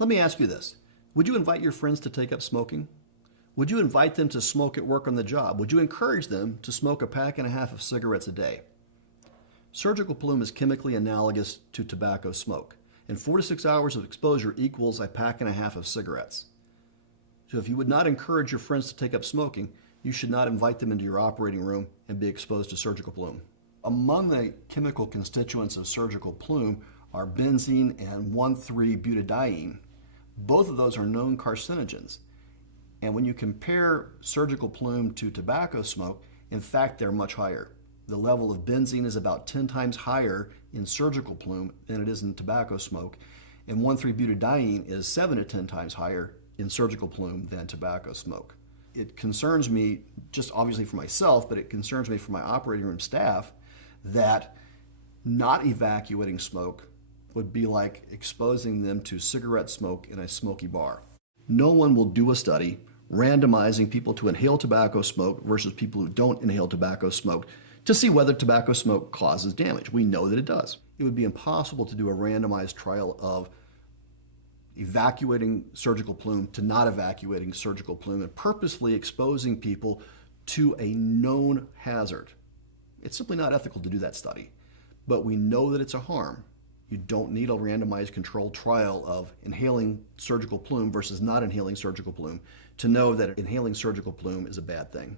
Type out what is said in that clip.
Let me ask you this. Would you invite your friends to take up smoking? Would you invite them to smoke at work on the job? Would you encourage them to smoke a pack and a half of cigarettes a day? Surgical plume is chemically analogous to tobacco smoke, and 4 to 6 hours of exposure equals a pack and a half of cigarettes. So if you would not encourage your friends to take up smoking, you should not invite them into your operating room and be exposed to surgical plume. Among the chemical constituents of surgical plume are benzene and 1,3-butadiene. Both of those are known carcinogens. And when you compare surgical plume to tobacco smoke, in fact, they're much higher. The level of benzene is about 10 times higher in surgical plume than it is in tobacco smoke, and 1,3-butadiene is 7 to 10 times higher in surgical plume than tobacco smoke. It concerns me, just obviously for myself, but it concerns me for my operating room staff, that not evacuating smoke would be like exposing them to cigarette smoke in a smoky bar. No one will do a study randomizing people to inhale tobacco smoke versus people who don't inhale tobacco smoke to see whether tobacco smoke causes damage. We know that it does. It would be impossible to do a randomized trial of evacuating surgical plume to not evacuating surgical plume and purposefully exposing people to a known hazard. It's simply not ethical to do that study, but we know that it's a harm. You don't need a randomized controlled trial of inhaling surgical plume versus not inhaling surgical plume to know that inhaling surgical plume is a bad thing.